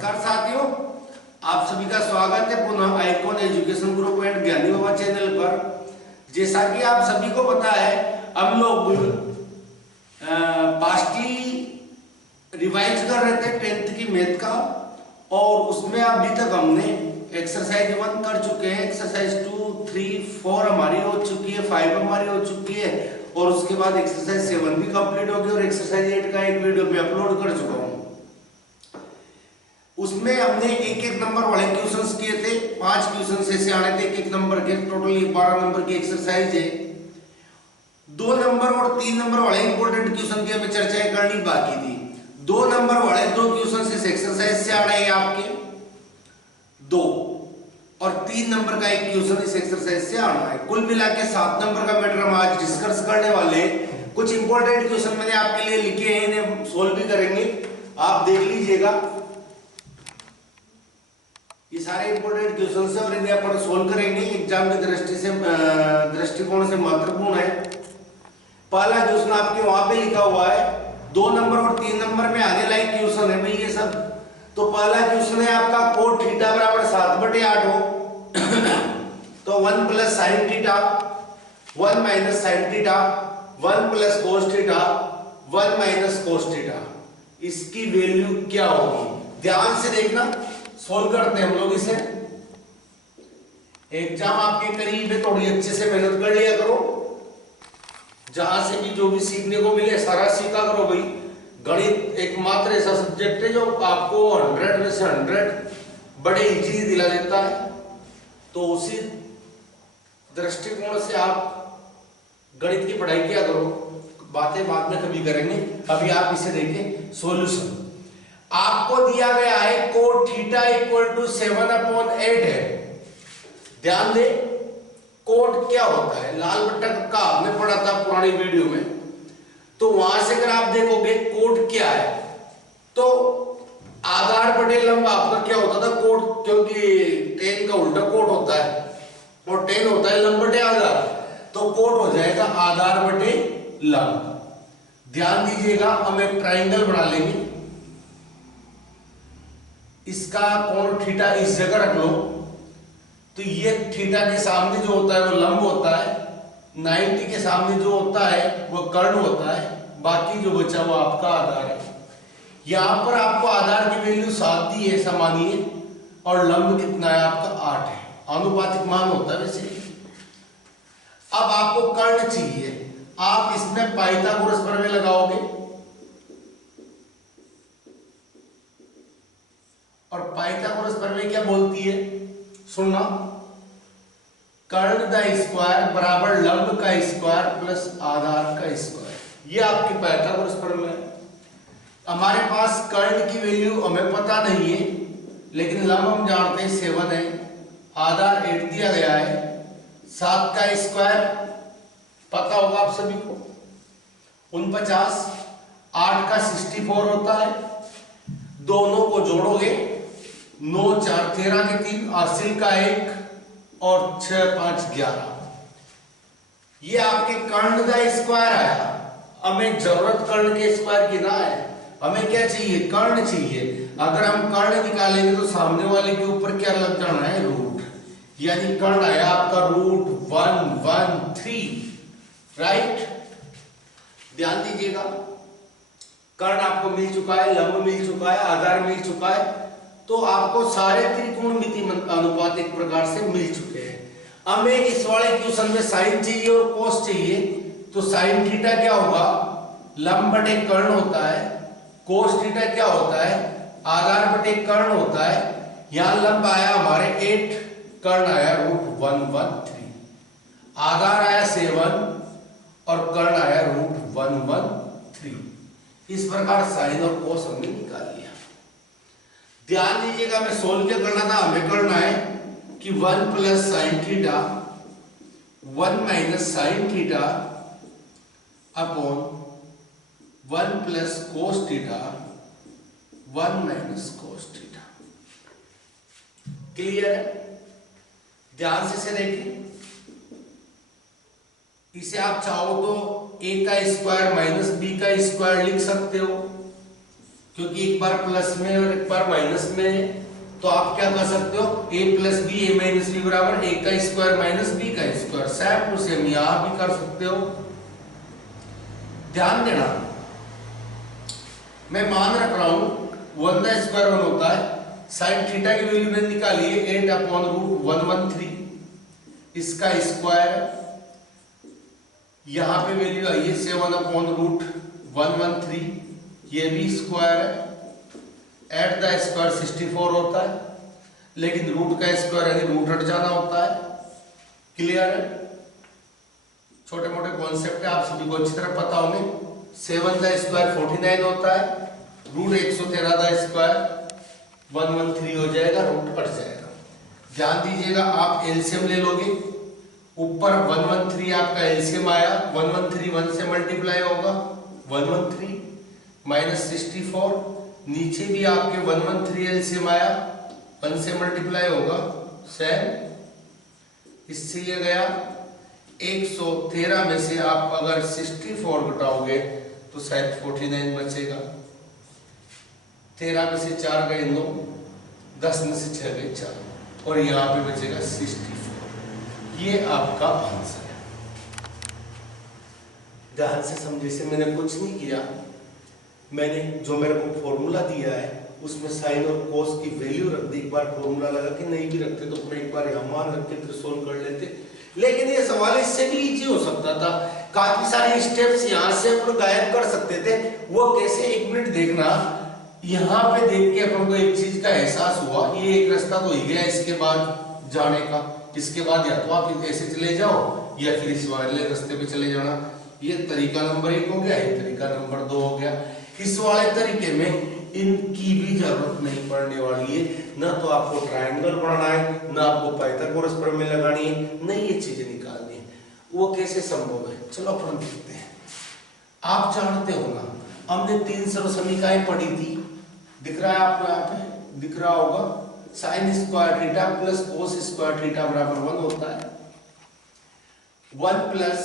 नमस्कार साथियों, आप सभी का स्वागत है पुनः आइकॉन एजुकेशन ग्रुप एंड ज्ञानी बाबा चैनल पर। जैसा कि आप सभी को पता है, हम लोग पास्टी रिवाइज कर रहे थे 10th की मैथ का, और उसमें अभी तक हमने एक्सरसाइज 1 कर चुके हैं, एक्सरसाइज 2, 3, 4 हमारी हो चुकी है, 5 हमारी हो चुकी है, और उसके बाद एक्सरसाइज 7 भी कंप्लीट हो गई और एक्सरसाइज 8 का एक वीडियो मैं अपलोड कर चुका हूँ। उसमें हमने एक एक नंबर वाले क्वेश्चंस किए थे, 5 क्वेश्चन ऐसे आने थे एक नंबर के, टोटल 12 नंबर की एक्सरसाइज है। 2 नंबर और 3 नंबर वाले इंपॉर्टेंट क्वेश्चन की हमें चर्चाएं करनी बाकी थी। 2 नंबर वाले 2 क्वेश्चन इस एक्सरसाइज से आ रहे हैं आपके 2, और 3 नंबर का एक क्वेश्चन इस एक्सरसाइज से आना है। कुल मिला के 7 नंबर का मैटर हम आज डिस्कस करने वाले हैं। कुछ इंपॉर्टेंट क्वेश्चन मैंने आपके लिए लिखे हैं, इन्हें सोल्व भी करेंगे, आप देख लीजिएगा। ये सारे इंपॉर्टेंट क्वेश्चन है और इन्हें अपन सोल्व करेंगे, एग्जाम की दृष्टिकोण से महत्वपूर्ण है। पहला क्वेश्चन आपके वहां पे लिखा हुआ है, 2 नंबर और 3 नंबर में आने लायक क्वेश्चन है भाई ये सब। तो पहला क्वेश्चन है आपका कोट थीटा बराबर 7/8 हो तो 1 plus sine theta 1 minus sine theta 1 plus cos theta 1 minus cos theta, इसकी वैल्यू क्या होगी? ध्यान से देखना, सोल्व करते हैं हम लोग इसे। एग्जाम आपके करीब है, थोड़ी अच्छे से मेहनत कर लिया करो, जहां से भी जो भी सीखने को मिले सारा सीखा करो भाई। गणित एकमात्र ऐसा सब्जेक्ट है जो आपको 100 में से 100 बड़े इजीली दिला देता है। तो उसी दृष्टिकोण से आप गणित की पढ़ाई किया करो, बातें बाद में कभी करेंगे। अभी आप इसे देखें सॉल्यूशन। आपको दिया गया है कोट थीटा इक्वल टू 7/8 है। ध्यान दे, कोट क्या होता है? लाल बट्टा का आपने पढ़ा था पुरानी वीडियो में, तो वहां से अगर आप देखोगे कोट क्या है, तो आधार बटे लंब आपका क्या होता था? कोट, क्योंकि टेन का उल्टा कोट होता है और टेन होता है लंब बटे आधार, तो कोट हो जाएगा आधार बटे लंब। ध्यान दीजिएगा, हम एक ट्राइंगल बना लेंगे, इसका कोण थीटा इस जगह रख लो, तो ये थीटा के सामने जो होता है वो लंब होता है, 90 के सामने जो होता है वो कर्ण होता है, बाकी जो बचा वो आपका आधार है। यहां पर आपको आधार की वैल्यू 7 दी है सामान्य, और लंब कितना है आपका 8 है, आनुपातिक मान होता है वैसे। अब आपको कर्ण चाहिए, आप इसमें पाइथागोरस प्रमेय लगाओगे, और पाइथागोरस प्रमेय क्या बोलती है सुनना, कर्ण का स्क्वायर बराबर लंब का स्क्वायर प्लस आधार का स्क्वायर। ये आपकी पाइथागोरस प्रमेय है। हमारे पास कर्ण की वैल्यू हमें पता नहीं है, लेकिन लंब हम जानते हैं 7 है, आधार 8 दिया गया है, 7 का स्क्वायर पता होगा आप सभी को 49, 8 का 64 होता है। दोनों को जोड़ोगे 9 4 13 के 3, हासिल का 1 और 6 5 11, ये आपके कर्ण का स्क्वायर आया। हमें जरूरत कर्ण के स्क्वायर की ना है, हमें क्या चाहिए? कर्ण चाहिए। अगर हम कर्ण निकालेंगे तो सामने वाले के ऊपर क्या लग जाना है? रूट, यानी कर्ण आया आपका √113, राइट। ध्यान दीजिएगा, कर्ण आपको मिल चुका है, लंब मिल चुका है, आधार मिल चुका है, तो आपको सारे त्रिकोणमिति अनुपात एक प्रकार से मिल चुके हैं। हमें इस वाले क्वेश्चन में साइन चाहिए और कोस चाहिए, तो साइन थीटा क्या होगा? लंब बटे कर्ण होता है। कोस थीटा क्या होता है? आधार बटे कर्ण होता है। यहां लंब आया हमारे 8, कर्ण आया √113, आधार आया 7 और कर्ण आया √113। इस प्रकार साइन और कोस हमने निकाल लिया। ध्यान दीजिएगा, मैं सोल्व क्या करना था? हमें करना है कि 1 plus sine theta 1 minus sine theta upon 1 plus cos theta 1 minus cos theta. Clear है? ध्यान से इसे देखिए, इसे आप चाहो तो a का स्क्वायर माइनस b का स्क्वायर लिख सकते हो, क्योंकि एक बार प्लस में और एक बार माइनस में है, तो आप क्या कर सकते हो, a plus b a minus b बराबर a का स्क्वायर माइनस b का स्क्वायर, सेम टू सेम यहां भी कर सकते हो। ध्यान देना, मैं मान रख रहा हूं 1 का स्क्वायर 1 होता है, साइन थीटा की वैल्यू मैंने निकाली है 8/√113, इसका स्क्वायर यहां पे वैल्यू आई है 7/√113, ये भी स्क्वायर है, एट द स्क्वायर 64 होता है, लेकिन रूट का स्क्वायर यानी रूट हट जाना होता है। क्लियर है? छोटे मोटे कॉन्सेप्ट है, आप सभी को अच्छी तरह पता होंगे। 7 का स्क्वायर 49 होता है, रूट 113 का स्क्वायर 113 हो जाएगा, रूट कट जाएगा। ध्यान दीजिएगा, आप एलसीएम ले लोगे, ऊपर 113 आपका एलसीएम आया, 113 1 से मल्टीप्लाई होगा 113 माइनस 64, नीचे भी आपके 113 एलसीएम आया, 1 से मल्टीप्लाई होगा सेम, इससे ये गया 113 में से आप अगर 64 घटाओगे तो शायद 49 बचेगा, 13 में से 4 गए 9, 10 में से 6 गए 4, और यहां पे बचेगा 64। ये आपका आंसर है। ध्यान से समझे, से मैंने कुछ नहीं किया, मैंने जो मेरे को फॉर्मूला दिया है उसमें साइन और कोस की वैल्यू रख दी। एक बार फॉर्मूला लगा के नहीं भी रखते तो अपने एक बार यहाँ मान रख के फिर सोल्व कर लेते, लेकिन ये सवाल इससे भी इजी हो सकता था। काफी सारे स्टेप्स यहाँ से अपन गायब कर सकते थे। वो कैसे, 1 मिनट देखना, यहाँ पे देख के अपन को एक चीज का एहसास हुआ, ये एक रास्ता तो ही गया इसके बाद जाने का, इसके बाद या तो आप ऐसे चले जाओ या फिर इस वाले रास्ते पे चले जाना। ये तरीका नंबर 1 हो गया, ये तरीका नंबर 2 हो गया। इस वाले तरीके में इनकी भी जरूरत नहीं पड़ने वाली है, ना तो आपको ट्रायंगल बनाना है, ना आपको पाइथागोरस प्रमेय लगानी है, नहीं ये चीजें निकालनी है। वो कैसे संभव है, चलो अपन देखते हैं। आप जानते हो ना, हमने 3 सरल समीकरणें पढ़ी थी, दिख रहा है आपको, यहाँ पे दिख रहा होगा, sign square theta plus cos square theta बराबर 1 होता है, 1 प्लस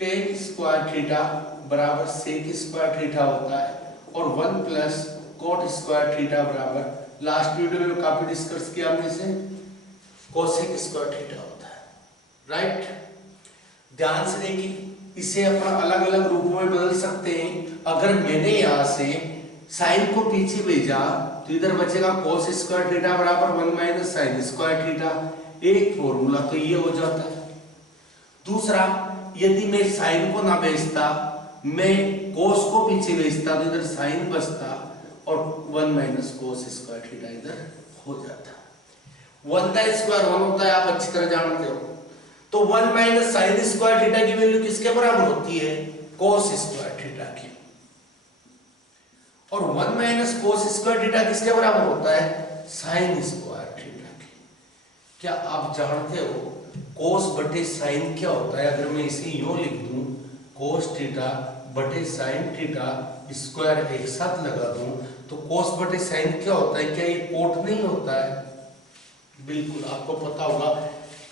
टेन स्क्वायर थीटा बराबर सेक स्क्वायर थीटा होता है, और 1 प्लस कोट स्क्वायर थीटा बराबर, लास्ट वीडियो में काफी डिस्कस किया हमने इसे, कोसेक स्क्वायर थीटा होता है। राइट? ध्यान से देखिए, इसे अपन अलग अलग रूपों में बदल सकते हैं। अगर मैंने यहां से साइन को पीछे भेजा तो इधर बचेगा कोस स्क्वायर थीटा बराबर 1 माइनस साइन स्क्वायर थीटा, एक फॉर्मूला तो ये हो जाता है। दूसरा, यदि मैं साइन को ना भेजता, मैं कोस को पीछे भेजता तो इधर साइन बचता और 1 माइनस कोस स्क्वायर थीटा इधर हो जाता। 1 का स्क्वायर 1 होता है, आप अच्छी तरह जानते हो। तो 1 माइनस साइन स्क्वायर थीटा की वैल्यू किसके बराबर होती है, कोस स्क्वायर थीटा की, और 1 माइनस कोस स्क्वायर थीटा किसके बराबर होता है, साइन स्क्वायर थीटा की। क्या आप जानते हो कोस बटे साइन क्या होता है? अगर मैं इसे यूं लिख दूं, कोस थीटा बटे साइन थीटा स्क्वायर एक साथ लगा दूं तो कोस बटे साइन क्या होता है? क्या ये कोट नहीं होता है? बिल्कुल, आपको पता होगा,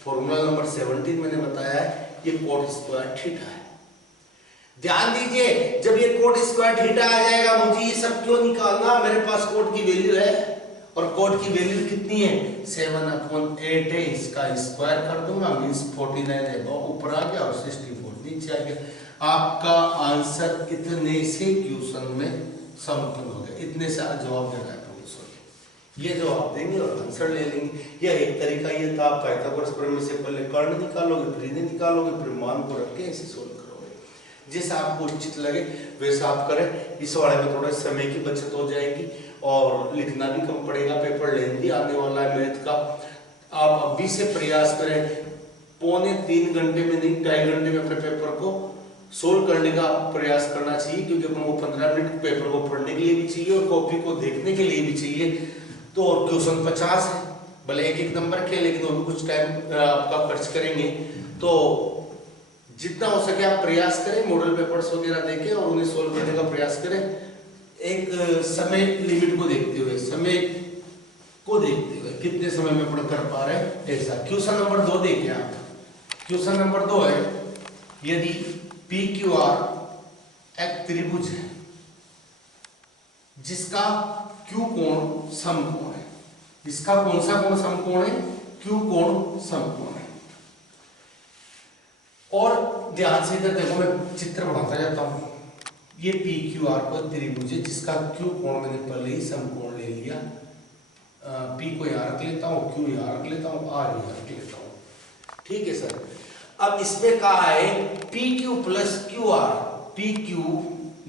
फॉर्मूला नंबर 17 मैंने बताया है, ये कोट स्क्वायर थीटा है। ध्यान दीजिए, जब ये कोट स्क्वायर थीटा आ जाएगा, मुझे ये सब क्यों निकालना, मेरे पास कोट की वैल्यू है, और कोट की वैल्यू कितनी है, 7/8 है, इसका स्क्वायर कर दूंगा, मींस 49 है, वो ऊपर आ गया और 64 नीचे आ गया। आपका आंसर इतने से क्वेश्चन में संपन्न हो गया। इतने से जवाब देना है प्रोफेसर, ये जवाब देंगे और आंसर ले लेंगे। यह एक तरीका ये था, आप पाइथागोरस प्रमेय से पहले कर्ण निकालोगे, फिर इन्हें निकालोगे, फिर मान को रख के ऐसे सोल्व करोगे। जैसा आपको उचित लगे वैसा आप करें। इस वाले में थोड़ा समय की बचत हो जाएगी और लिखना भी कम पड़ेगा। पेपर लेंथी आने वाला है मैथ का, आप अभी से प्रयास करें, 2.25 घंटे में नहीं, 2.5 घंटे में अपने पेपर को सोल्व करने का प्रयास करना चाहिए, क्योंकि अपन को 15 मिनट पेपर को पढ़ने के लिए भी चाहिए और कॉपी को देखने के लिए भी चाहिए। तो और क्वेश्चन 50 है, भले एक नंबर के, लेकिन वो भी कुछ टाइम आपका खर्च करेंगे। तो जितना हो सके आप प्रयास करें, मॉडल पेपर्स वगैरह देखें और उन्हें सोल्व करने का प्रयास करें, एक समय लिमिट को देखते हुए, समय को देखते हुए कितने समय में पढ़ कर पा रहे हैं ऐसा। क्वेश्चन नंबर 2 देखिए आप। क्वेश्चन नंबर 2 है, यदि PQR एक त्रिभुज है जिसका क्यू कोण समकोण है। इसका कौन सा कोण समकोण है? क्यू कोण समकोण है। और ध्यान से इधर देखो, मैं चित्र बनाता जाता हूं। ये पी क्यू आर को त्रिभुज है जिसका क्यू कोण मैंने पहले ही समकोण ले लिया। पी को यहां रख लेता हूं, क्यू यहां रख लेता हूं, आर यहां रख लेता हूं। ठीक है सर। अब इसमें कहा है P Q plus Q R, P Q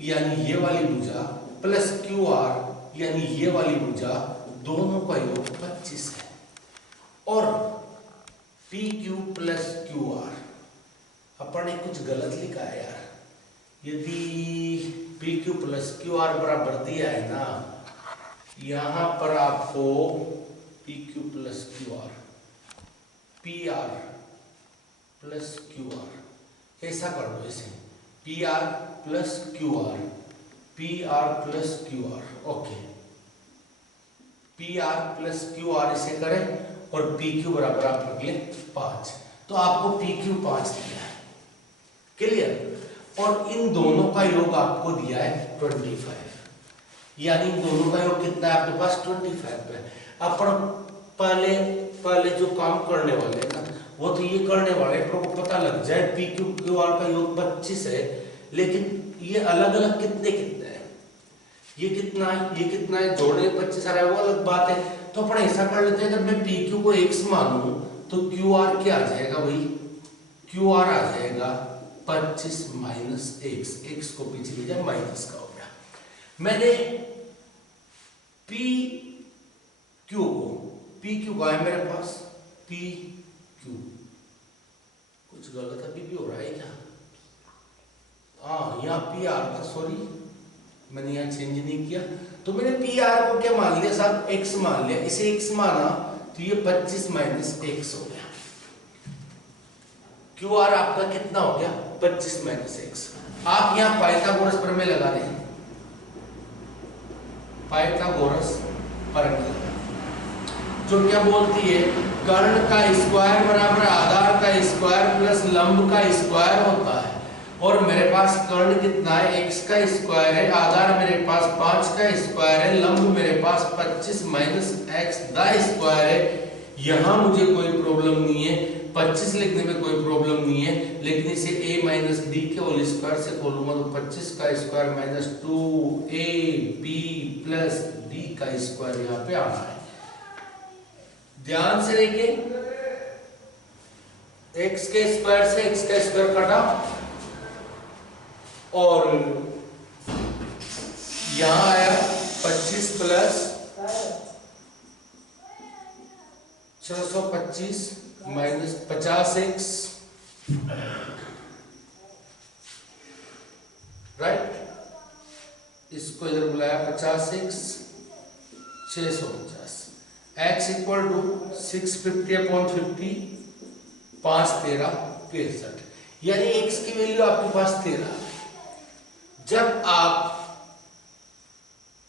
यानी ये वाली भुजा प्लस क्यू आर यानी ये वाली भुजा, दोनों का योग 25 है। और P Q plus Q R, अपन ने कुछ गलत लिखा है यार। यदि P Q plus Q R बराबर दिया है ना, यहां पर आपको P Q plus Q R, P R plus Q R ऐसा कर दो इसे, P R plus Q R, P R plus Q R. Okay, P R plus Q R इसे करें और पी क्यू बराबर आप रख ले 5। तो आपको पी क्यू 5 दिया है, क्लियर। और इन दोनों का योग आपको दिया है 25, यानी इन दोनों का योग कितना है आपके पास? 25 है। अपन पहले जो काम करने वाले हैं ना, वो तो ये करने वाले हैं, को पता लग जाए पी क्यू क्यू आर का योग 25 है, लेकिन ये अलग अलग कितने कितने हैं, ये कितना है, ये कितना है, जोड़े 25 आ रहा है वो अलग बात है। तो अपन ऐसा कर लेते हैं, अगर मैं पी क्यू को x मानूं तो क्यू आर क्या आ जाएगा भाई? क्यू आर आ जाएगा 25 माइनस x को पीछे ले जाए, माइनस का हो गया। मैंने पी क्यू को, पी क्यू का है मेरे पास, पी क्यू, कुछ गलत अभी भी हो रहा है क्या? हाँ, यहाँ पी आर था, सॉरी मैंने यहाँ चेंज नहीं किया। तो मैंने पी आर को क्या मान लिया साहब? x मान लिया। इसे x माना तो ये 25 माइनस x हो गया। क्यू आर आपका कितना हो गया? 25 माइनस x। आप यहाँ पाइथागोरस प्रमेय लगा दें, पाइथागोरस प्रमेय जो क्या बोलती है, कर्ण का स्क्वायर बराबर आधार का स्क्वायर प्लस लंब का स्क्वायर होता है। और मेरे पास कर्ण कितना है? x का स्क्वायर है, आधार मेरे पास 5 का स्क्वायर है, लंब मेरे पास 25 माइनस x दा स्क्वायर है। यहां मुझे कोई प्रॉब्लम नहीं है, 25 लिखने में कोई प्रॉब्लम नहीं है, लेकिन इसे a माइनस बी के होल स्क्वायर से खोलूंगा तो 25 का square minus 2ab plus b का स्क्वायर यहाँ पे आना है। ध्यान से देखिए, x के स्क्वायर से x का स्क्वायर काटा और यहां आया 25 प्लस 625 माइनस 50x, राइट। इसको इधर बुलाया 50x 650, x equal to 650 upon 50, 5 13 65, यानी x की वैल्यू आपके पास 13। जब आप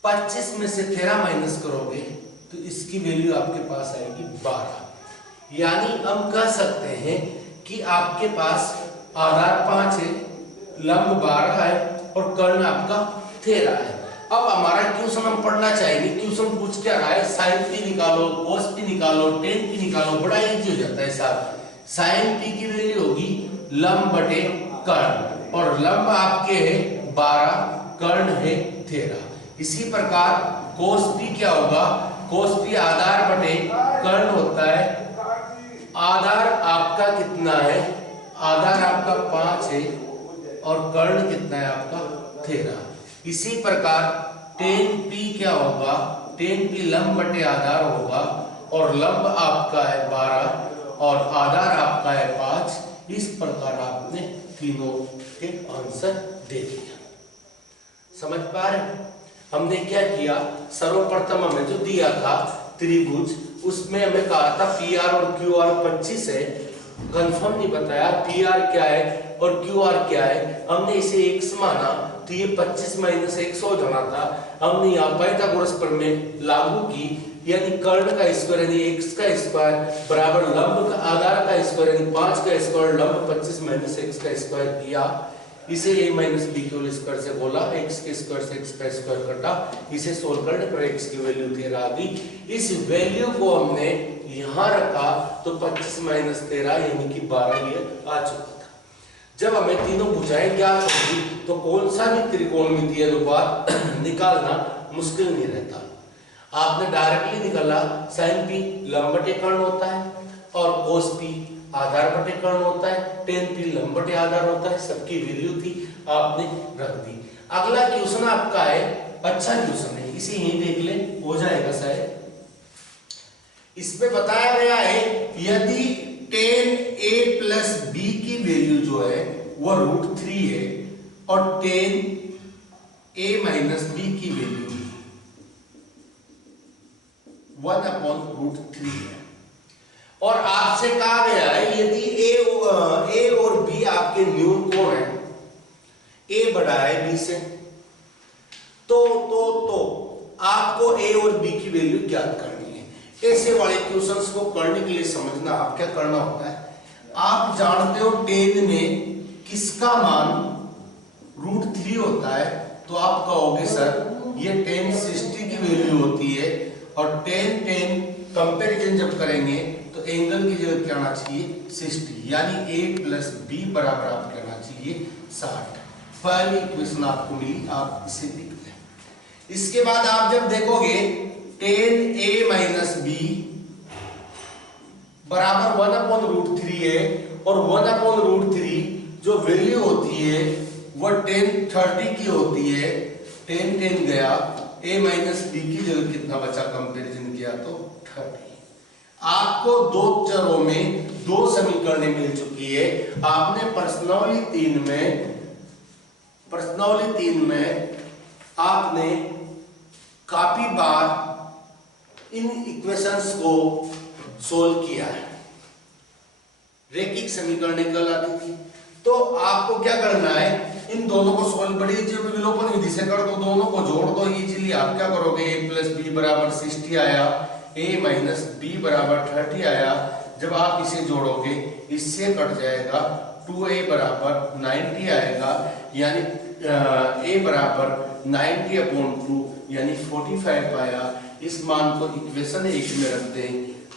25 में से 13 माइनस करोगे तो इसकी वैल्यू आपके पास आएगी 12। यानी हम कह सकते हैं कि आपके पास आधार 5 है, लंब 12 है और कर्ण आपका 13 है। अब हमारा क्यू सम हम पढ़ना चाहेंगे। क्यू सम पूछ क्या रहा है? साइन पी निकालो, कोस पी निकालो, टेन पी निकालो, बड़ा इजी हो जाता है साहब। साइन पी की वैल्यू होगी लंब बटे कर्ण, और लंब आपके है 12, कर्ण है 13। इसी प्रकार कोस पी क्या होगा? कोस पी आधार बटे कर्ण होता है। आधार आपका कितना है? आधार आपका 5 है और कर्ण कितना है आपका? 13। इसी प्रकार टेन पी क्या होगा? टेन पी लंब बटे आधार होगा, और लंब आपका है 12 और आधार आपका है 5। इस प्रकार आपने तीनों के आंसर दे दिया। समझ पा रहे? हमने क्या किया, सर्वप्रथम हमें जो दिया था त्रिभुज, उसमें हमें कहा था पी आर और क्यू आर 25 है, कंफर्म नहीं बताया पी आर क्या है और क्यू आर क्या है। हमने इसे x माना तो ये 25 माइनस x हो जाना था। हमने यहाँ पाइथागोरस प्रमेय लागू की, यानी कर्ण का स्क्वायर यानी x का स्क्वायर बराबर लंब का आधार का स्क्वायर यानी 5 का स्क्वायर लंब 25 माइनस x का स्क्वायर किया। इसे a माइनस बी के होल स्क्वायर से बोला, x के स्क्वायर से x का स्क्वायर कटा, इसे सोल्व करने पर x की वैल्यू 13 आ गई। इस वैल्यू को हमने यहाँ रखा तो 25 माइनस 13 यानी कि 12 ये आ चुका था। जब हमें तीनों भुजाएं ज्ञात होगी तो कौन सा भी त्रिकोणमितीय अनुपात निकालना मुश्किल नहीं रहता। आपने डायरेक्टली निकाला sin p लंब बटे कर्ण होता है और cos p आधार बटे कर्ण होता है, tan p लंब बटे आधार होता है, सबकी वैल्यू थी आपने रख दी। अगला क्वेश्चन आपका है, अच्छा क्वेश्चन है, इसे यही देख ले, हो जाएगा शायद। इसमें बताया गया है यदि tan a प्लस b की वैल्यू जो है वो √3 है और tan a माइनस b की वैल्यू 1/√3 है और आपसे कहा गया है यदि a और b आपके न्यून कोण है, a बड़ा है b से, तो आपको a और b की वैल्यू ज्ञात करनी है। ऐसे वाले क्वेश्चंस को करने के लिए समझना आप क्या करना होता है, आप जानते हो tan में किसका मान √3 होता है, तो आप कहोगे सर ये tan 60 की वैल्यू होती है और tan कंपैरिजन जब करेंगे तो एंगल की जगह क्या आना चाहिए 60, यानी a प्लस b बराबर आपको कहना चाहिए 60। पहली इक्वेशन आपको मिली, आप इसे लिख लें। इसके बाद आप जब देखोगे tan a माइनस b बराबर 1/√3 है और 1/√3 जो वैल्यू होती है वो tan 30 की होती है। tan गया, a माइनस b की जगह कितना बचा कंपैरिजन किया तो 30। आपको दो चरों में दो समीकरणें मिल चुकी है। आपने प्रश्नावली 3 में आपने काफी बार इन इक्वेशंस को सोल्व किया है, रैखिक समीकरण कहलाती थी। तो आपको क्या करना है, इन दोनों को सोल्व बड़ी विलोपन विधि से कर दो, दोनों को जोड़ दो इजीली। आप क्या करोगे, a प्लस बी बराबर 60 आया, a माइनस बी बराबर 30 आया। जब आप इसे जोड़ोगे इससे कट जाएगा, 2a बराबर 90 आएगा, यानी a बराबर 90/2 यानी 45 आया। इस मान को इक्वेशन 1 में रख दें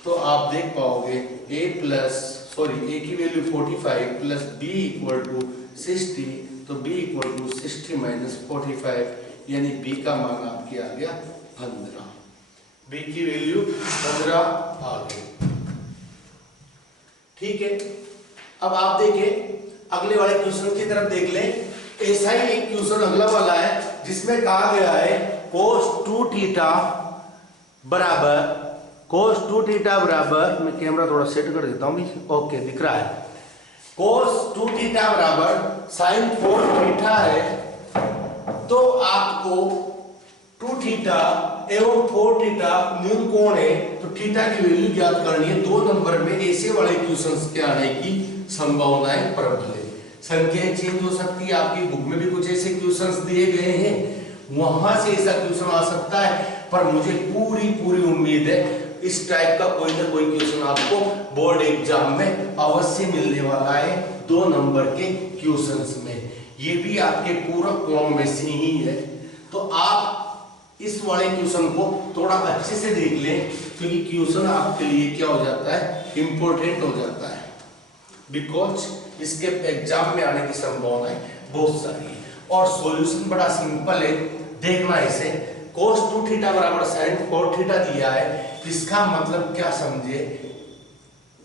तो आप देख पाओगे a की value 45 plus b equal to 60, तो b इक्वल टू 60 माइनस 45 यानी b का मान आपके आ गया 15। b की वैल्यू 15 आ गई। ठीक है, अब आप देखें अगले वाले क्वेश्चन की तरफ देख लें। ऐसा ही एक क्वेश्चन अगला वाला है जिसमें कहा गया है cos 2θ बराबर, मैं कैमरा थोड़ा सेट कर देता हूं, ओके दिख रहा है। cos 2θ बराबर sin 4θ है, तो आपको 2θ एवं 4θ न्यून कोण है, तो थीटा की वैल्यू ज्ञात करनी है। 2 नंबर में ऐसे वाले क्वेश्चंस के आने की संभावनाएं प्रबल है। संख्याएं चेंज हो सकती है, आपकी बुक में भी कुछ ऐसे क्वेश्चंस दिए गए हैं, वहां से ऐसा क्वेश्चन आ सकता है, पर मुझे पूरी उम्मीद है इस टाइप का कोई ना कोई क्वेश्चन आपको बोर्ड एग्जाम में अवश्य मिलने वाला है। 2 नंबर के क्वेश्चंस में ये भी आपके पूरक कोण में से ही है, तो आप इस वाले क्वेश्चन को थोड़ा अच्छे से देख लें, क्योंकि क्वेश्चन आपके लिए क्या हो जाता है, इंपॉर्टेंट हो जाता है, बिकॉज इसके एग्जाम में आने की संभावनाएं बहुत सारी है। और सॉल्यूशन बड़ा सिंपल है, देखना इसे। cos 2θ बराबर sin 4θ दिया है, इसका मतलब क्या समझे,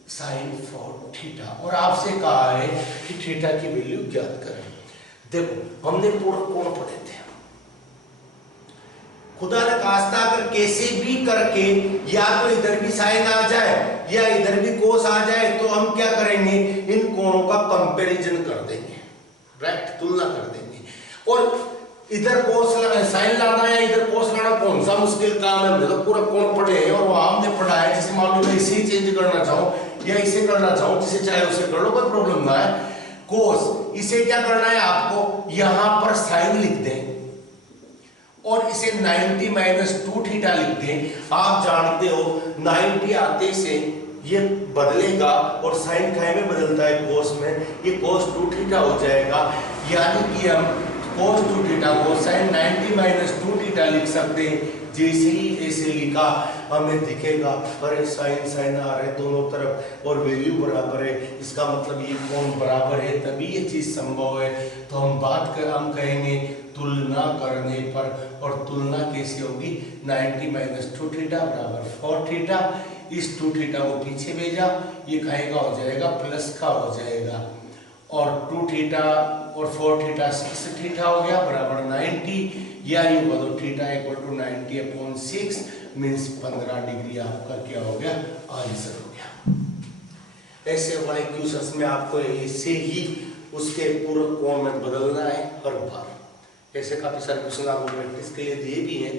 sin 4θ, और आपसे कहा है कि थीटा की वैल्यू ज्ञात करें। देखो हमने पूरा कोण पढ़े थे, खुदा ने खास्ता कर कैसे भी करके या तो इधर भी साइन आ जाए या इधर भी कोस आ जाए, तो हम क्या करेंगे, इन कोणों का कंपैरिजन कर देंगे, राइट, तुलना कर देंगे। और इधर कोस साइन लाना है, इधर कोस लाना कौन सा मुश्किल काम है, हमने तो पूरा कोण पढ़े हैं और वहां हमने पढ़ा है। जैसे मान लो मैं इसे चेंज करना चाहूं या इसे करना चाहूं, जिसे चाहे उसे कर लो, कोई प्रॉब्लम ना है। कोस, इसे क्या करना है आपको, यहां पर साइन लिख दें और इसे 90 - 2θ लिख दें। आप जानते हो 90 आते से ये बदलेगा और साइन काय में बदलता है कोस में, ये कोस 2 थीटा हो जाएगा। यानी कि हम कोस 2 थीटा को साइन 90 माइनस 2 थीटा लिख सकते हैं। जैसे ही ऐसे लिखा हमें दिखेगा अरे साइन साइन आ रहे दोनों तरफ और वैल्यू बराबर है, इसका मतलब ये कोण बराबर है, तभी ये चीज संभव है। तो हम कहेंगे तुलना करने पर, और तुलना कैसी होगी, 90 माइनस 2 थीटा बराबर 4 थीटा। इस 2 थीटा को पीछे भेजा, ये कहेगा हो जाएगा प्लस का हो जाएगा, और 2 थीटा और 4 थीटा 6 थीटा हो गया बराबर 90, या ये होगा तो theta equal to 90/6 means 15 degree आपका क्या हो गया, आंसर हो गया। ऐसे वाले क्वेश्चंस में आपको ऐसे ही उसके पूरे कोण में बदलना है हर बार। ऐसे काफी सारे क्वेश्चन आपको प्रैक्टिस के लिए दिए भी हैं,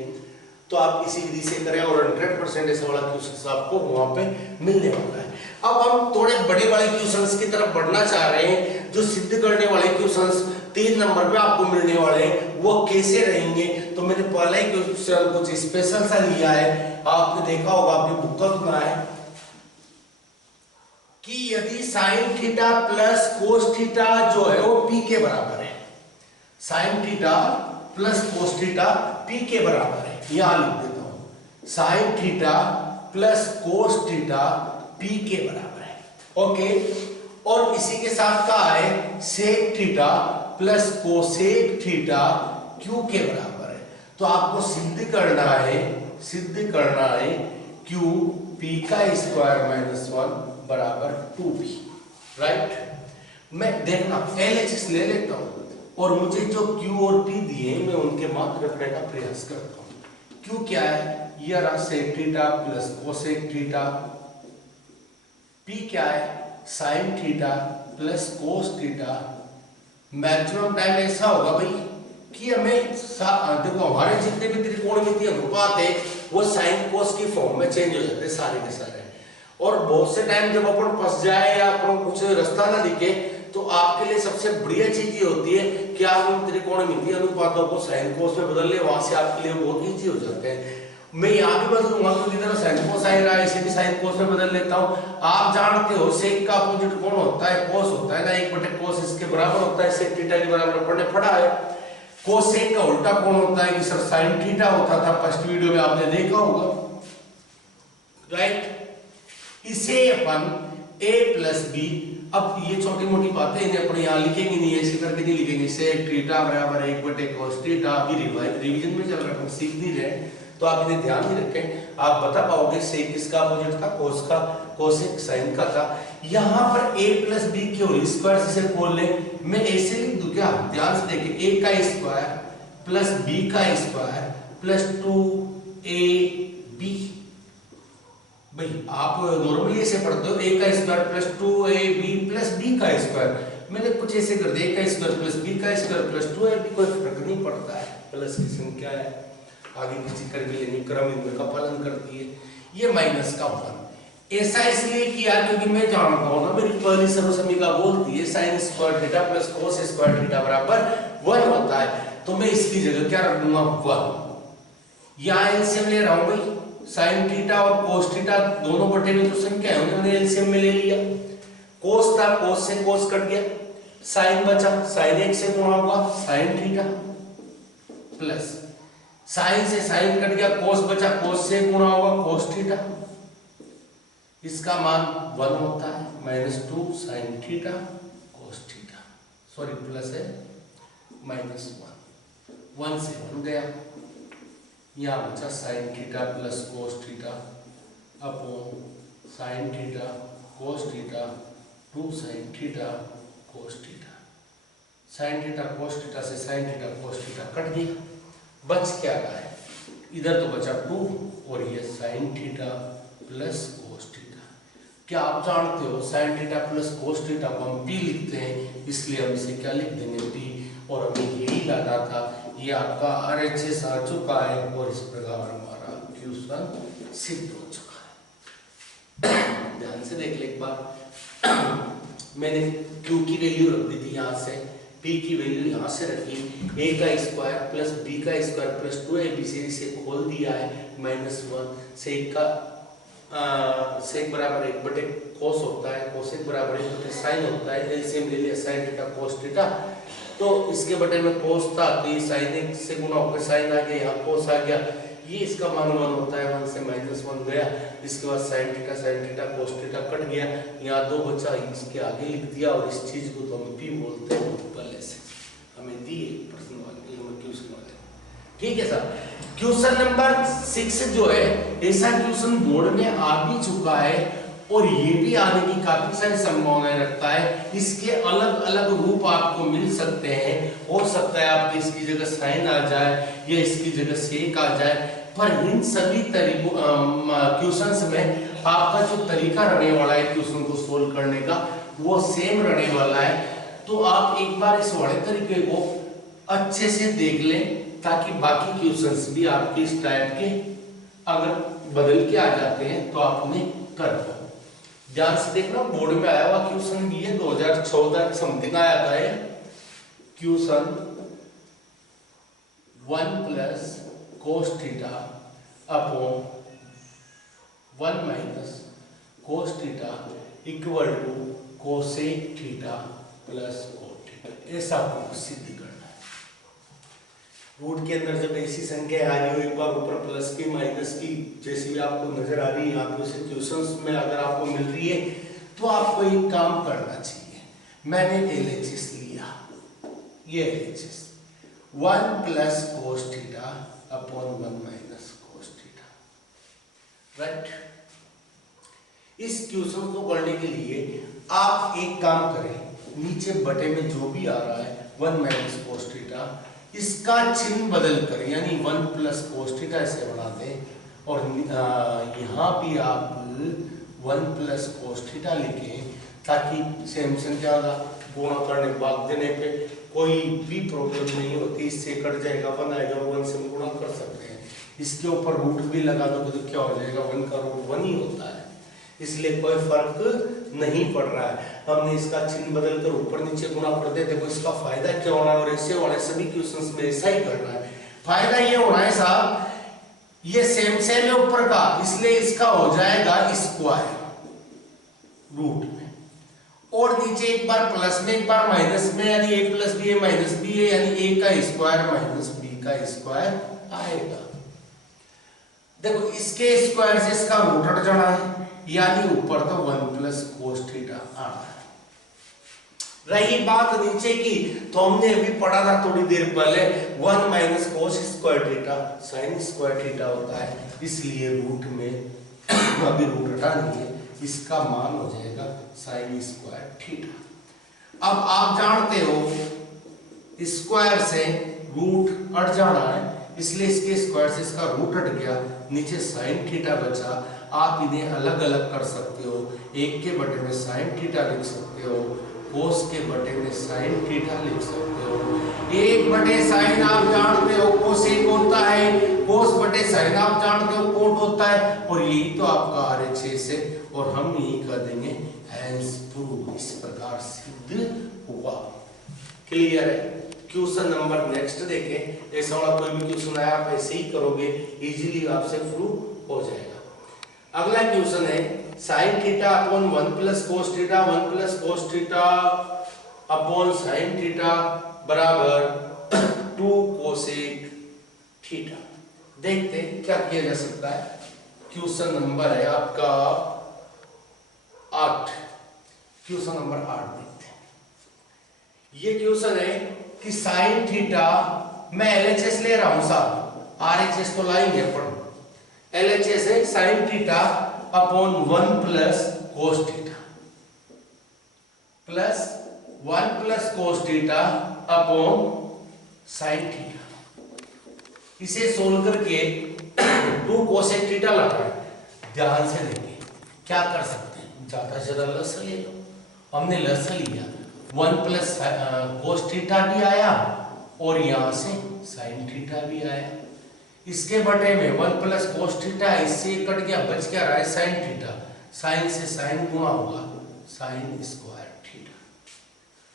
तो आप इसी विधि से करें और 100% ऐसे वाला क्वेश्चन आपको वहां पे मिलने वाला है। अब हम थोड़े बड़े वाले क्वेश्चंस की तरफ बढ़ना चाह रहे हैं, जो सिद्ध करने वाले क्वेश्चंस 3 नंबर पे आपको मिलने वाले हैं, वो कैसे रहेंगे। तो मैंने पहला ही क्वेश्चन कुछ स्पेशल सा लिया है, आपने देखा होगा, आपने बुक का सुना है कि यदि sign theta plus cos theta जो है वो पी के बराबर है, sine theta plus cos theta P के बराबर है, यहां लिख देता हूं, sign theta plus cos theta P के बराबर है, ओके। और इसी के साथ कहा है sec theta plus cosec theta q के बराबर है। तो आपको सिद्ध करना है क्यू पी का स्क्वायर माइनस 1 बराबर 2p, राइट। मैं देखना LHS ले लेता हूं और मुझे जो Q और P दिए मैं उनके मान रखने का प्रयास करता हूं। Q क्या है, ये रहा sec theta plus cosec theta, P क्या है sine theta plus cos theta. Maximum time ऐसा होगा भाई कि हमें देखो हमारे जितने भी त्रिकोणमितीय अनुपात है वो साइन कोस की फॉर्म में चेंज हो जाते हैं सारे के सारे। और बहुत से टाइम जब अपन फंस जाए या अपन कुछ रास्ता ना दिखे तो आपके लिए सबसे बढ़िया चीज ये होती है कि आप उन त्रिकोणमितीय अनुपातों को साइन कोस में बदल ले, वहां से आपके लिए बहुत इजी हो जाते हैं। मैं यहाँ भी बदलूंगा तो इधर साइन कोस आएगा, इसे भी साइन कोस में बदल लेता हूँ। आप जानते हो सेक का अपोजिट कौन होता है, कोस होता है ना, 1/cos इसके बराबर होता है, सेक थीटा के बराबर पढ़ने पड़ा है। कोसेक का उल्टा कौन होता है कि सर साइन थीटा होता था, फर्स्ट वीडियो में आपने देखा होगा, राइट। इसे अपन a प्लस बी, अब ये छोटी मोटी बातें इन्हें अपन यहाँ लिखेंगे नहीं, ऐसे करके नहीं लिखेंगे। सेक थीटा बराबर 1/cos थीटा, अभी रिवीजन में चल रहा है, अपन सीख नहीं रहे, तो आप इन्हें ध्यान में रखें। आप बता पाओगे सेक किसका अपोजिट था, कोस का, कोसेक साइन का था। यहाँ पर a प्लस बी के होल स्क्वायर से खोल ले, मैं ऐसे लिख दूं क्या, ध्यान से देखिए, a का स्क्वायर प्लस b का स्क्वायर प्लस 2ab। भाई आप नॉर्मली ऐसे पढ़ते हो a का square plus 2ab plus b का स्क्वायर, मैंने कुछ ऐसे कर दिया, a का स्क्वायर प्लस b का स्क्वायर प्लस 2ab, कोई फर्क नहीं पड़ता है, प्लस की संख्या है, आगे पीछे करके लेनी, क्रम इनमें का पालन करती है। ये माइनस का 1 ऐसा इसलिए किया क्योंकि मैं जानता हूं ना, मेरी पहली सर्वसमीका बोलती है sign square theta plus cos square theta बराबर 1 होता है, तो मैं इसकी जगह क्या रख दूंगा 1। यहां एलसीएम ले रहा हूं भाई, साइन थीटा और कोस थीटा दोनों बटे में जो संख्या है उन्होंने एलसीएम में ले लिया। कोस था, कोस से कोस कट गया, साइन बचा, साइन 1 से गुणा होगा साइन थीटा, प्लस साइन से साइन कट गया, कोस बचा, कोस से गुणा होगा कोस थीटा, इसका मान 1 होता है, -2 sine theta cos theta, sorry plus है -1, 1 से 1 गया, यहां बचा sine theta plus cos theta upon sine theta cos theta 2 sine theta cos theta. Sine theta cos theta से sine theta cos theta cut गया, बच क्या रहा है, इधर तो बचा 2 और ये sign theta plus cos theta. क्या आप जानते हो sign theta plus cos theta को हम p लिखते हैं, इसलिए हम इसे क्या लिख देंगे p, और हमें यही लाना था। ये आपका RHS आ चुका है और इस प्रकार हमारा क्वेश्चन सिद्ध हो चुका है। ध्यान से देख ले एक बार, मैंने q की वैल्यू रख दी थी यहाँ से, p की वैल्यू यहाँ से रखी, a का स्क्वायर प्लस b का स्क्वायर प्लस 2ab से इसे खोल दिया है -1, सेक का सेक बराबर 1 बटे कोस होता है, कोसेक बराबर 1 बटे साइन होता है, एलसीएम ले लिया साइन थीटा कोस थीटा, तो इसके बटे में कोस था तो ये साइन 1 से गुणा होकर साइन आ गया, यहाँ कोस आ गया, ये इसका मान 1 होता है, 1 से -1 गया, इसके बाद sign theta cos theta cut गया, यहाँ 2 बचा, इसके आगे लिख दिया और इस चीज को तो हम पी बोलते हैं, पहले से हमें दी प्रश्न वाक्य क्वेश्चन वाले। ठीक है सर, क्वेश्चन नंबर 6 जो है ऐसा क्वेश्चन बोर्ड में आ भी चुका है और ये भी आने की काफी सारी संभावनाएं रखता है, इसके अलग अलग रूप आपको मिल सकते हैं, हो सकता है आपकी इसकी जगह साइन आ जाए या इसकी जगह सेक आ जाए, पर इन सभी तरीकों क्वेश्चंस में आपका जो तरीका रहने वाला है क्वेश्चन को सोल्व करने का वो सेम रहने वाला है, तो आप एक बार इस वाले तरीके को अच्छे से देख लें ताकि बाकी क्वेश्चंस भी आपके इस टाइप के अगर बदल के आ जाते हैं तो आपने कर दो। ध्यान से देखना, बोर्ड में आया हुआ क्वेश्चन भी है, 2014 समथिंग आया था ये question, 1 plus cos theta upon 1 minus cos theta equal to cosec theta plus cot theta, ऐसा आपको सिद्ध करना है। रूट के अंदर जब ऐसी संख्या आ रही हो, एक बार ऊपर प्लस की माइनस की जैसी भी आपको नजर आ रही है आपको इसे क्वेश्चंस में अगर आपको मिल रही है तो आपको एक काम करना चाहिए। मैंने LHS लिया, ये LHS 1 plus cos theta upon 1 minus cos theta, right. इस क्वेश्चन को करने के लिए आप एक काम करें, नीचे बटे में जो भी आ रहा है 1 माइनस कोस थीटा, इसका चिन्ह बदल कर यानी 1 प्लस कोस थीटा ऐसे बना दें और यहाँ भी आप 1 प्लस कोस थीटा लिखें ताकि सेम संख्या का गुणा करने भाग देने पे कोई भी प्रॉब्लम नहीं होती, इससे कट जाएगा 1 आएगा और 1 से गुणा कर सकते हैं। इसके ऊपर रूट भी लगा दो तो क्या हो जाएगा, 1 का रूट 1 ही होता है, इसलिए कोई फर्क नहीं पड़ रहा है। हमने इसका चिन्ह बदलकर ऊपर नीचे गुणा कर देते, देखो इसका फायदा क्या होना है, और ऐसे वाले सभी क्वेश्चंस में ऐसा ही करना है। फायदा ये होना है साहब, ये सेम है ऊपर का, इसलिए इसका हो जाएगा स्क्वायर रूट में, और नीचे एक बार प्लस में एक बार माइनस में, यानी a plus b minus b है, यानी a का स्क्वायर माइनस b का स्क्वायर आएगा। देखो इसके स्क्वायर से इसका रूट हट जाना है, यानी ऊपर तो 1 प्लस कोस थीटा आना है। रही बात नीचे की, तो हमने अभी पढ़ा था थोड़ी देर पहले 1 माइनस कोस square theta sine square theta होता है, इसलिए रूट में अभी रूट हटा दीजिए, इसका मान हो जाएगा साइन स्क्वायर थीटा। अब आप जानते हो स्क्वायर से रूट हट जाना है, इसलिए इसके स्क्वायर से इसका रूट हट गया, नीचे साइन थीटा बचा। आप इन्हें अलग अलग कर सकते हो, 1 के बटे में साइन थीटा लिख सकते हो, कोस के बटे में साइन थीटा लिख सकते हो। 1 बटे साइन आप जानते हो कोसेक होता है, कोस बटे साइन आप जानते हो कोट होता है, और यही तो आपका RHS है, और हम यही कर देंगे हेंस प्रूव, इस प्रकार सिद्ध हुआ। क्लियर है? क्वेश्चन नंबर नेक्स्ट देखें, ऐसा वाला कोई भी क्वेश्चन आया आप ऐसे ही करोगे, इजीली आपसे प्रूव हो जाएगा। अगला क्वेश्चन है sine theta upon 1 plus cos theta, 1 plus cos theta upon sine theta बराबर 2 कोसेक थीटा। देखते हैं क्या किया जा सकता है। क्वेश्चन नंबर है आपका 8, क्वेश्चन नंबर 8 देखते हैं। ये क्वेश्चन है कि साइन थीटा, मैं LHS ले रहा हूं साहब, RHS तो लाएंगे अपन, LHS है sine theta upon 1 plus cos theta plus 1 plus cos theta upon sine theta. इसे सोल्व करके 2 कोसेक थीटा लाना है। ध्यान से देखिए क्या कर सकते हैं, ज्यादा से ज्यादा लस ले लो, हमने लस लिया, 1 प्लस कोस थीटा भी आया और यहां से साइन थीटा भी आया, इसके बटे में 1 प्लस कोस थीटा, इससे कट गया, बच क्या रहा है साइन थीटा, साइन से साइन गुणा होगा साइन स्क्वायर थीटा।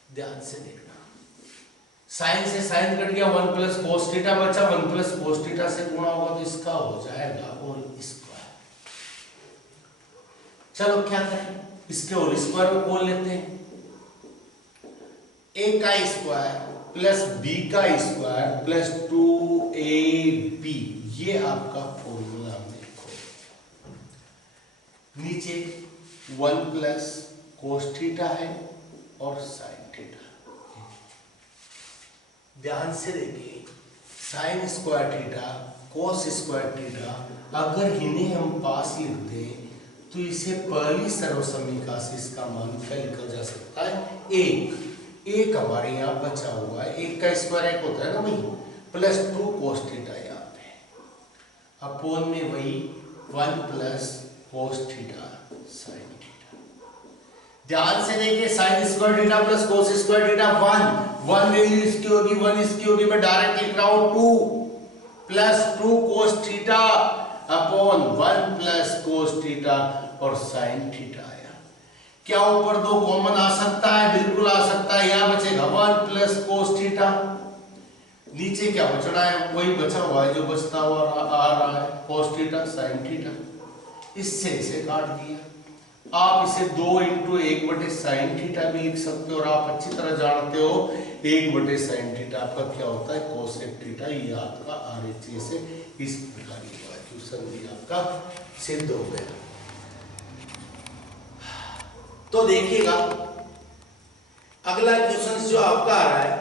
ध्यान से देखना, साइन से साइन कट गया, 1 प्लस कोस थीटा बचा, 1 प्लस कोस थीटा से गुणा होगा तो इसका हो जाएगा और स्क्वायर। चलो क्या करें, इसके होल स्क्वायर को खोल लेते हैं। a का स्क्वायर प्लस b का स्क्वायर प्लस 2ab, ये आपका फॉर्मूला हमने खोला। नीचे 1 प्लस कोस थीटा है और साइन थीटा। ध्यान से देखिए, sign square theta cos square theta अगर इन्हें हम पास लिख दें तो इसे पहली सर्वसमीका से इसका मान क्या लिखा जा सकता है, एक हमारे यहाँ बचा हुआ है, एक का स्क्वायर एक होता है ना भाई, प्लस 2 कोस थीटा यहाँ पे अपोन में वही 1 plus cos theta sine theta. ध्यान से देखिए, sign square theta plus cos square theta 1 value इसकी होगी, 1 इसकी होगी, मैं डायरेक्ट लिख रहा हूं 2 प्लस 2 कोस theta upon 1 plus cos theta और साइन थीटा आया। क्या ऊपर 2 कॉमन आ सकता है? बिल्कुल आ सकता है। यहां बचेगा 1 प्लस कोस थीटा, नीचे क्या बच रहा है, वही बचा हुआ है जो बचता हुआ आ रहा है, कोस थीटा साइन थीटा। इससे इसे काट दिया। आप इसे 2 इंटू 1/साइन थीटा भी लिख सकते हो और आप अच्छी तरह जानते हो 1/साइन थीटा आपका क्या होता है, कोसेक थीटा। ये आपका RHS से इस प्रकार की क्वेश्चन भी आपका सिद्ध हो गया। तो देखिएगा अगला क्वेश्चन जो आपका आ रहा है,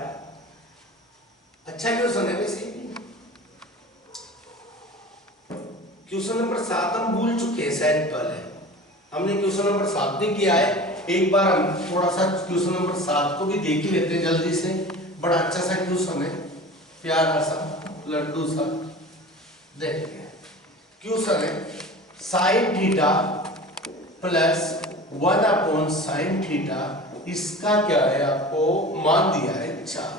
अच्छा क्वेश्चन है वैसे। क्वेश्चन नंबर 7 हम भूल चुके हैं, शायद पहले हमने क्वेश्चन नंबर 7 भी किया है। एक बार हम थोड़ा सा क्वेश्चन नंबर 7 को भी देख ही लेते हैं जल्दी से। बड़ा अच्छा सा क्वेश्चन है, प्यारा सा लड्डू सा। देखिए क्वेश्चन है sine theta plus 1 upon sine theta, इसका क्या है, आपको मान दिया है 4,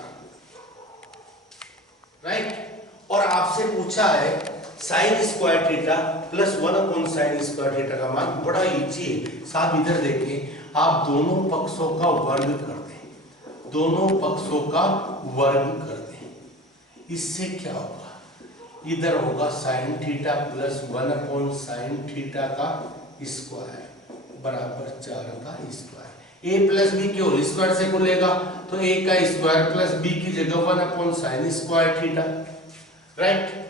राइट। और आपसे पूछा है sign square theta plus 1 upon sine square theta का मान। बड़ा इजी है साहब, इधर देखिए, आप दोनों पक्षों का वर्ग कर दें, दोनों पक्षों का वर्ग कर दें। इससे क्या होगा, इधर होगा sign theta plus 1 upon sine theta का स्क्वायर बराबर 4 का स्क्वायर। a प्लस बी के होल स्क्वायर से खुलेगा तो a का स्क्वायर प्लस b की जगह 1 upon sine square theta, right.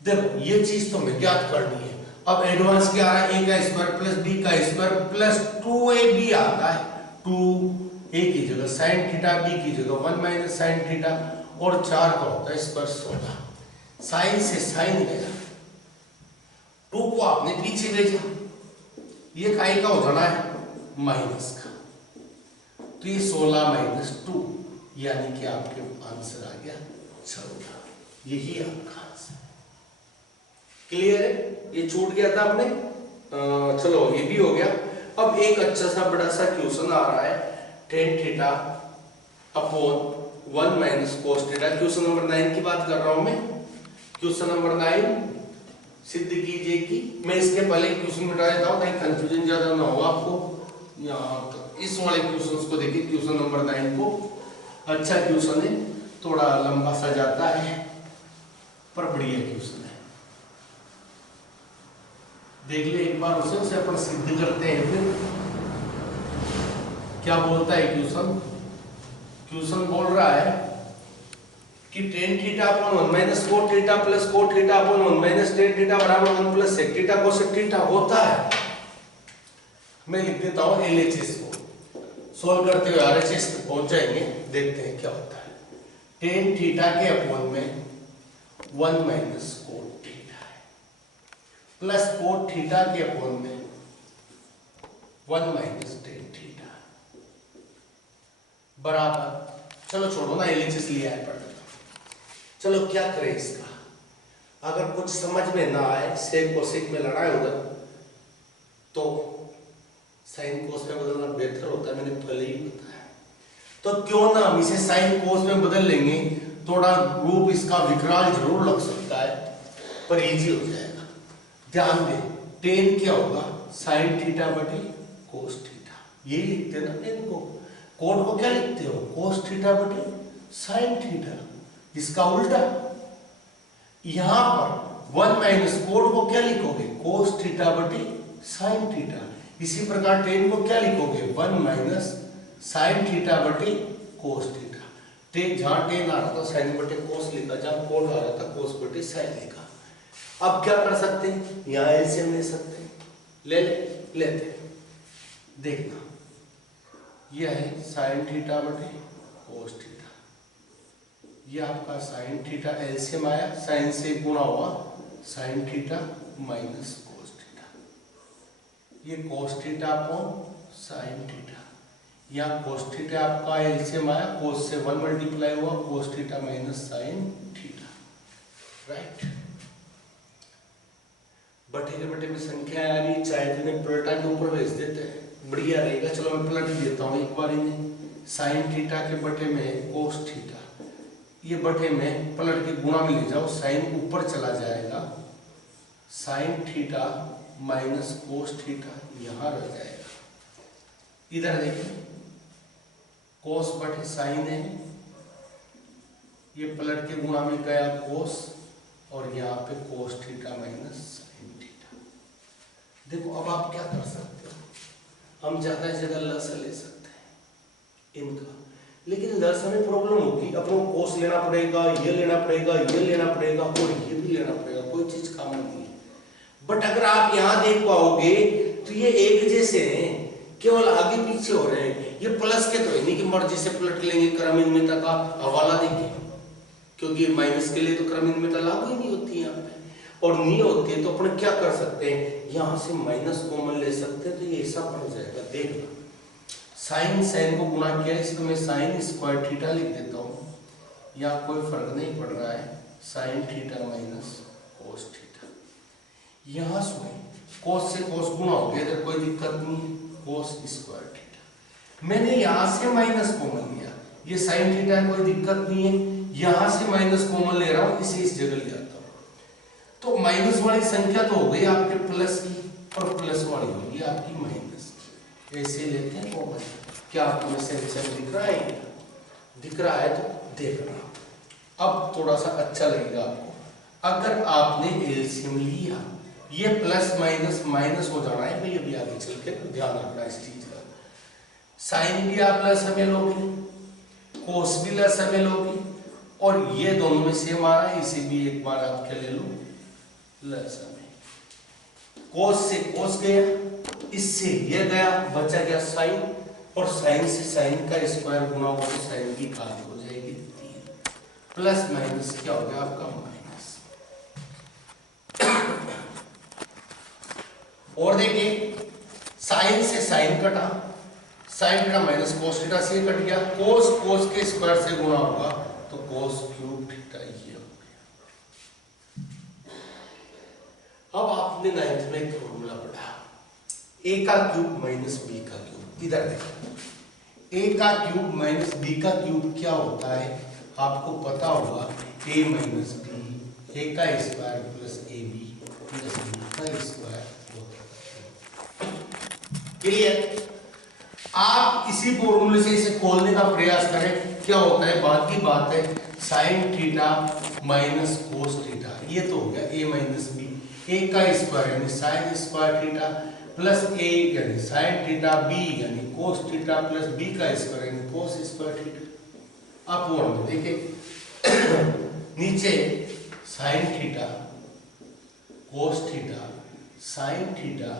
देखो ये चीज तो हमें ज्ञात करनी है। अब एडवांस क्या आ रहा है, a का स्क्वायर प्लस b का स्क्वायर प्लस 2ab आता है, 2a की जगह साइन थीटा, b की जगह 1 माइनस साइन थीटा और 4 का होता है स्क्वायर 16। साइन से साइन गया, 2 को आपने पीछे भेजा, ये काई का हो जाना है माइनस का, तो ये 16 माइनस 2 यानी कि आपके आंसर आ गया 14। यही आपका आंसर। क्लियर है, ये छूट गया था आपने। चलो ये भी हो गया। अब एक अच्छा सा बड़ा सा क्वेश्चन आ रहा है, tan theta upon 1 minus cos theta. Question number 9 की बात कर रहा हूं मैं। क्वेश्चन नंबर 9 सिद्ध कीजिए कि, मैं इसके पहले क्वेश्चन मिटा देता हूं ताकि कंफ्यूजन ज्यादा ना हो आपको। इस वाले क्वेश्चंस को देखिए, क्वेश्चन नंबर 9 को। अच्छा क्वेश्चन है, थोड़ा लंबा सा जाता है पर बढ़िया क्वेश्चन है। देख ले एक बार उसे अपन सिद्ध करते हैं। फिर क्या बोलता है क्वेश्चन, क्वेश्चन बोल रहा है कि tan theta upon 1 minus cot theta plus cot theta upon 1 minus tan theta बराबर 1 plus sec theta cosec theta होता है। मैं लिख देता हूं LHS को, सोल्व करते हुए RHS तक पहुंच जाएंगे, देखते हैं क्या होता है। tan थीटा के अपॉन में 1 माइनस कोट थीटा है प्लस कोट थीटा के अपॉन में 1 माइनस tan थीटा बराबर, चलो छोड़ो ना, LHS लिया है, पढ़ लेता हूं। चलो क्या करें इसका, अगर कुछ समझ में ना आए, सेक कोसेक में लड़ाई उधर, तो साइन कोस में बदलना बेहतर होता है, मैंने पहले ही बताया। तो क्यों ना हम इसे साइन कोस में बदल लेंगे, थोड़ा रूप इसका विकराल जरूर लग सकता है पर इजी हो जाएगा। ध्यान दें, tan क्या होगा, साइन थीटा बटे कोस थीटा, ये लिखते हैं ना tan को। कोट को क्या लिखते हो, कोस थीटा बटे साइन थीटा, इसका उल्टा। यहां पर 1 माइनस कोड को क्या लिखोगे, कोस थीटा बटे साइन थीटा। इसी प्रकार टेन को क्या लिखोगे, 1 माइनस साइन थीटा बटे कोस थीटा। टेन जहां टेन आ रहा था साइन बटे कोस लिखा, जहां कोड आ रहा था कोस बटे साइन लिखा। अब क्या कर सकते हैं, यहां एलसीएम ले सकते हैं, लेते हैं। देखना यह है साइन थीटा बटे कोस थीटा, यह आपका साइन थीटा एलसीएम आया, साइन से गुणा हुआ sine theta minus cos theta, ये cos theta upon sine theta, यहाँ कोस थीटा आपका एलसीएम आया, कोस से 1 मल्टीप्लाई हुआ cos theta minus sine theta, right. बटे के बटे में संख्या आ रही, चाहे तो इन्हें पलटा के ऊपर भेज देते हैं, बढ़िया रहेगा। चलो मैं पलट देता हूँ एक बार इन्हें, साइन थीटा के बटे में कोस थीटा, ये बटे में पलट के गुणा में ले जाओ, साइन ऊपर चला जाएगा, sign theta minus cos theta यहां रह जाएगा। इधर देखिए कोस बटे साइन है, ये पलट के गुणा में गया कोस, और यहाँ पे cos theta minus sine theta. देखो अब आप क्या कर सकते हो, हम ज्यादा से ज्यादा लसा ले सकते हैं इनका, लेकिन लसा में प्रॉब्लम होगी, अपनों कोस लेना पड़ेगा, ये लेना पड़ेगा, ये लेना पड़ेगा और ये भी लेना पड़ेगा, कोई चीज काम नहीं है। बट अगर आप यहाँ देख पाओगे तो ये एक जैसे हैं, केवल आगे पीछे हो रहे हैं, ये प्लस के तो है नहीं कि मर्जी से पलट लेंगे, क्रमिन्नता का हवाला देखिए, क्योंकि माइनस के लिए तो क्रमिन्नता लागू ही नहीं होती यहाँ पे, और नहीं होती है तो अपन क्या कर सकते हैं, यहाँ से माइनस कॉमन ले सकते हैं, तो ये ऐसा पड़ जाएगा। देखना साइन साइन को गुणा किया, इसको मैं साइन स्क्वायर थीटा लिख देता हूँ, यहाँ कोई फर्क नहीं पड़ रहा है, sine theta minus cos theta. यहाँ सुने कोस से कोस गुणा हो गया, इधर कोई दिक्कत नहीं, कोस स्क्वायर थीटा। मैंने यहाँ से माइनस कॉमन लिया, ये साइन थीटा है, कोई दिक्कत नहीं है, यहाँ से माइनस कॉमन ले रहा हूँ, इसे इस जगह ले आता हूँ, तो माइनस वाली संख्या तो हो गई आपके प्लस की, और प्लस वाली होगी आपकी माइनस की, ऐसे लेते हैं कॉमन। क्या आपको मैसेज दिख रहा है, दिख रहा है तो देखना। अब थोड़ा सा अच्छा लगेगा आपको, अगर आपने एलसीएम लिया, ये प्लस माइनस माइनस हो जाना है भाई, अभी आगे चल के ध्यान रखना इस चीज का। साइन भी आप प्लस में लोगे, कोस भी प्लस में लोगे, और ये दोनों में सेम आ रहा है, इसे भी एक बार आप क्या ले लो प्लस में। कोस से कोस गया, इससे ये गया, बचा गया साइन, और साइन से साइन का स्क्वायर गुना होगा तो साइन की घात हो जाएगी 3, प्लस माइनस क्या हो गया आपका माइनस। और देखिए साइन से साइन कटा, sign theta minus cos theta से कट गया, कोस कोस के स्क्वायर से गुणा होगा तो कोस क्यूब थीटा ये हो गया। अब आपने 9th में एक फॉर्मूला पढ़ा, ए का क्यूब माइनस बी का क्यूब। इधर देखो ए का क्यूब माइनस बी का क्यूब क्या होता है, आपको पता होगा, ए माइनस बी, ए का square plus a b plus b का स्क्वायर। क्लियर? आप इसी फॉर्मूले से इसे खोलने का प्रयास करें, क्या होता है, बाकी बात है, sine theta minus cos theta, ये तो हो गया ए माइनस बी, ए का स्क्वायर यानी साइन स्क्वायर थीटा प्लस ए यानी साइन थीटा, बी यानी कोस थीटा प्लस बी का स्क्वायर यानी कोस स्क्वायर थीटा। आप वो देखिए नीचे sign theta cos theta sine theta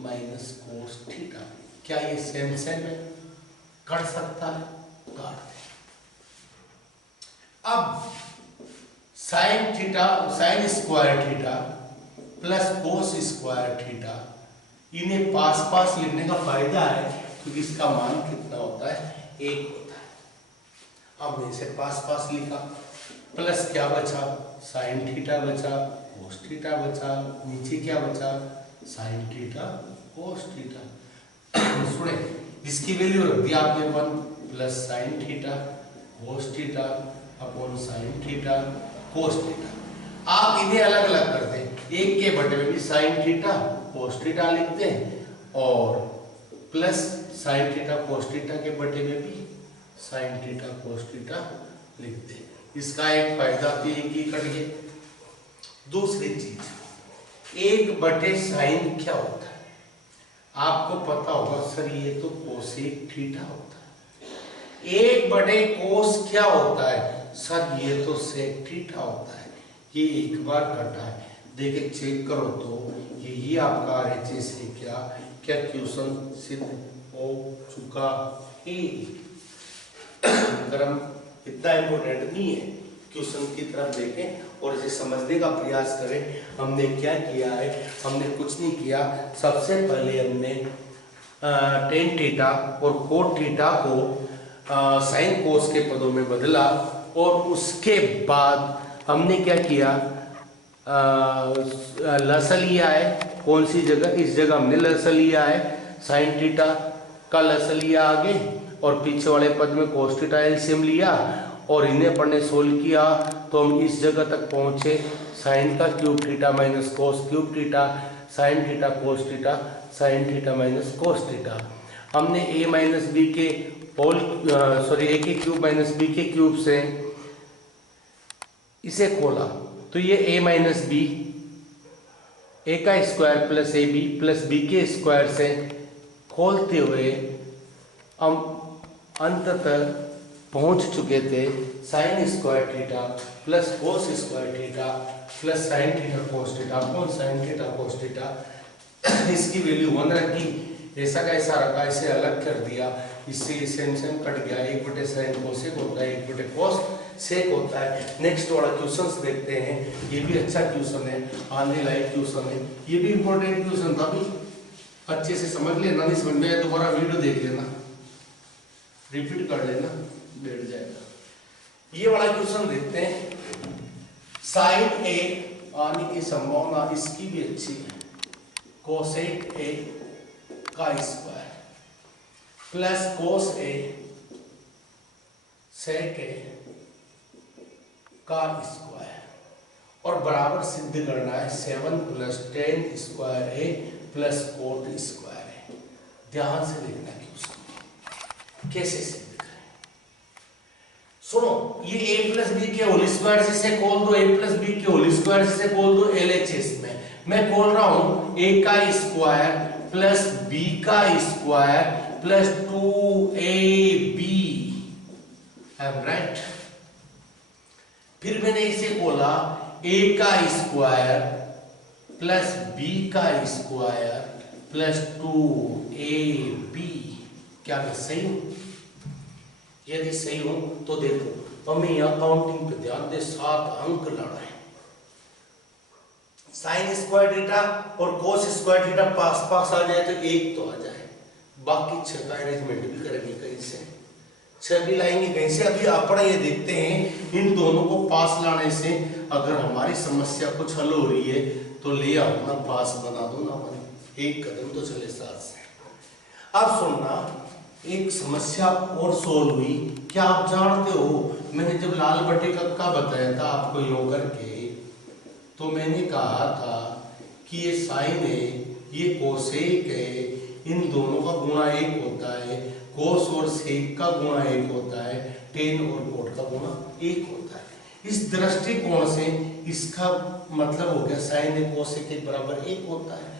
minus cos theta, क्या ये सेम सेम है, कर सकता है, काट दे। अब sine theta sine square theta plus cos square theta, इन्हें पास पास लिखने का फायदा है क्योंकि इसका मान कितना होता है, 1 होता है। अब इसे पास पास लिखा, प्लस क्या बचा, साइन थीटा बचा, कोस थीटा बचा, नीचे क्या बचा, साइन थीटा कोस थीटा। सुने इसकी वैल्यू रख दी आपने 1 plus sine theta cos theta upon sine theta cos theta. आप इन्हें अलग अलग कर दें, एक के बटे में भी साइन थीटा कोस थीटा लिखते हैं, और plus sine theta cos theta के बटे में भी साइन थीटा कोस थीटा लिखते हैं। इसका एक फायदा तो ये कि कट गए, दूसरी चीज, 1/sin क्या होता है? आपको पता होगा सर, ये तो कोसेक थीटा होता है। 1/cos क्या होता है? सर ये तो सेक थीटा होता है। ये एक बार घटा है, देखिए चेक करो तो ये आपका RHS है क्या? क्या क्वेश्चन सिद्ध हो चुका है? अगर हम इतना इम्पोर्टेंट नहीं है, क्वेश्चन की तरफ देखें और इसे समझने का प्रयास करें। हमने क्या किया है? हमने कुछ नहीं किया। सबसे पहले हमने टेन थीटा और कोट थीटा को साइन कोस के पदों में बदला और उसके बाद हमने क्या किया? लसा लिया है। कौन सी जगह? इस जगह हमने लसा लिया है, साइन थीटा का लसा लिया आगे, और पीछे वाले पद में कोस थीटा एलसीएम लिया और इन्हें अपन ने सोल्व किया तो हम इस जगह तक पहुंचे, साइन का cube theta minus cos cube theta, sine theta cos theta, sine theta minus cos theta. हमने a माइनस बी के होल ए के क्यूब माइनस बी के क्यूब से इसे खोला तो ये a माइनस बी, ए का square plus a b plus b के स्क्वायर से खोलते हुए हम अंततः पहुंच चुके थे sine square theta plus cos square theta plus sine theta cos theta upon sine theta cos theta. इसकी वैल्यू 1 रखी, ऐसा का ऐसा रखा, इसे अलग कर दिया, इससे सेम सेम कट गया। 1/sin कोसेक होता है, 1/cos सेक होता है। नेक्स्ट वाला क्वेश्चन देखते हैं। ये भी अच्छा क्वेश्चन है, आने लायक क्वेश्चन है। ये भी इंपॉर्टेंट क्वेश्चन था, भी अच्छे से समझ लेना, नहीं समझ में दोबारा वीडियो देख लेना, रिपीट कर लेना, बैठ जाएगा। ये वाला क्वेश्चन देखते हैं। साइन ए आने की संभावना इसकी भी अच्छी है, कोसेक ए का स्क्वायर प्लस कोस ए सेक ए का स्क्वायर और बराबर सिद्ध करना है 7 + 10 स्क्वायर ए प्लस कोट स्क्वायर ए। ध्यान से देखना क्वेश्चन कैसे सिद्ध करें। सुनो, ये a प्लस बी के होल स्क्वायर से खोल दो, a प्लस बी के होल स्क्वायर से खोल दो LHS में। मैं खोल रहा हूं a का स्क्वायर प्लस b का square plus 2ab। I am right? फिर मैंने इसे खोला a का स्क्वायर प्लस b का स्क्वायर प्लस 2ab। क्या मैं सही हूं? यदि सही हूं तो देखो, हमें यहां काउंटिंग पे ध्यान दे, 7 अंक लाना है। साइन स्क्वायर थीटा और कोस स्क्वायर थीटा पास पास आ जाए तो 1 तो आ जाए, बाकी 6 का अरेंजमेंट भी करेंगे कहीं से, 6 भी लाएंगे कहीं से। अभी अपना ये देखते हैं, इन दोनों को पास लाने से अगर हमारी समस्या कुछ हल हो रही है तो ले आओ ना, पास बना दो ना, एक कदम तो चले साथ से। अब सुनना, एक समस्या और सोल्व हुई। क्या आप जानते हो, मैंने जब लाल बटे का बताया था आपको योग करके, तो मैंने कहा था कि ये साइन है, ये कोसेक है, इन दोनों का गुणा 1 होता है, कोस और सेक का गुणा 1 होता है, टेन और कोट का गुणा 1 होता है। इस दृष्टिकोण से इसका मतलब हो गया साइन है कोसेक के बराबर 1 होता है।